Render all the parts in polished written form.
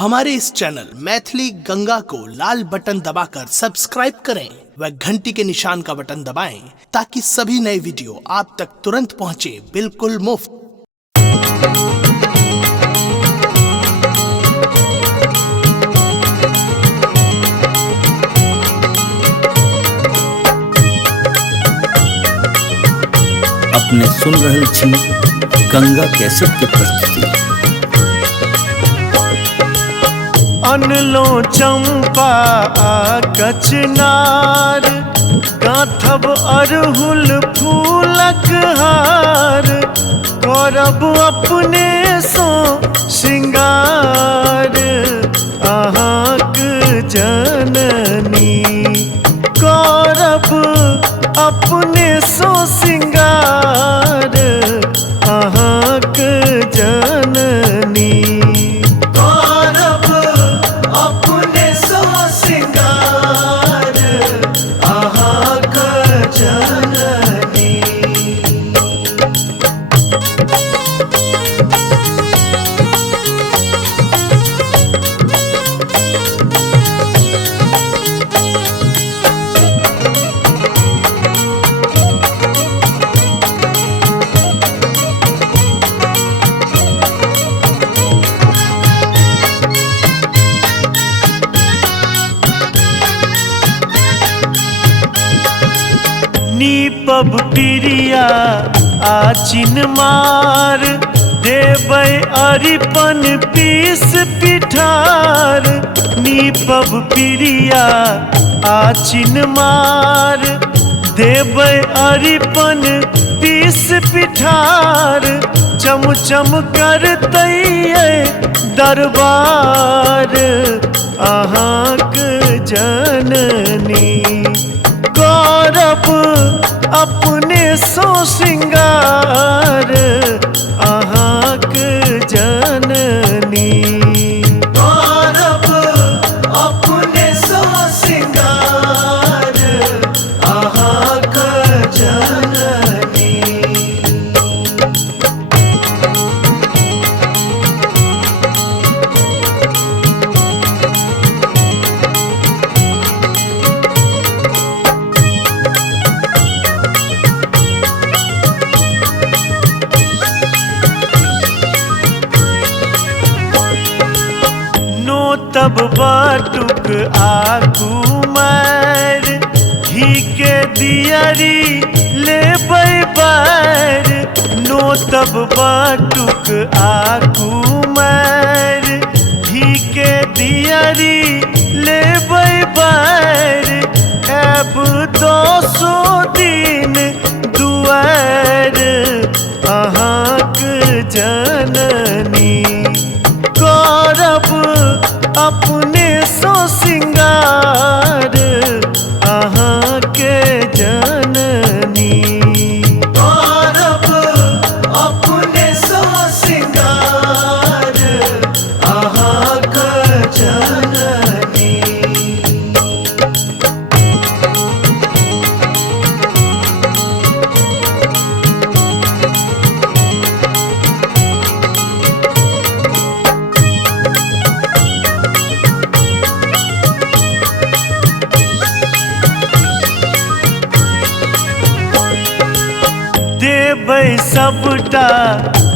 हमारे इस चैनल मैथिली गंगा को लाल बटन दबाकर सब्सक्राइब करें व घंटी के निशान का बटन दबाएं ताकि सभी नए वीडियो आप तक तुरंत पहुंचे बिल्कुल मुफ्त। अपने सुन रहल छी गंगा कैसेट के प्रस्तुति। अनलो चंपा आ कचनार, गाथब अरहुल फूलक हार, करब अपने सो श्रृंगार अहाँक जननी, करब अपने सो श्रृंगार अहाँक जननी। नीपब पिरिया आचिन मार, देबै अरिपन पीस पिठार। नीपब पिरिया आचिन मार, देबै अरिपन पीस पिठार। चमचम करतै दरबार अहाँक जननी, करब अपने सो श्रृंगार अहाँक जननी, करब अपने सो श्रृंगार अहाँक जननी। तब बाटुक आकू मार, घी के दियरी लेबै बैर। नो तब बाटुक आकू मार, घी के दियरी लेबै बैर। अब 10 दिन दुआर अहाँक जननी, करब अपने सो श्रृंगार अहाँके जननी, करब अपने सो श्रृंगार अहाँक जननी। देबै सबटा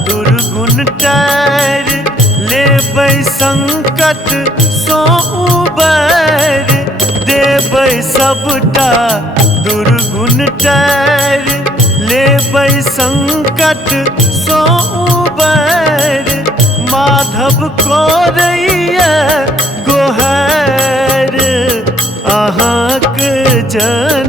दुर्गुण टार, लेबै संकट सो उबार। देबै सबटा दुर्गुण टार, लेबै संकट सो उबार। माधव करैया गोहार अहाँक जन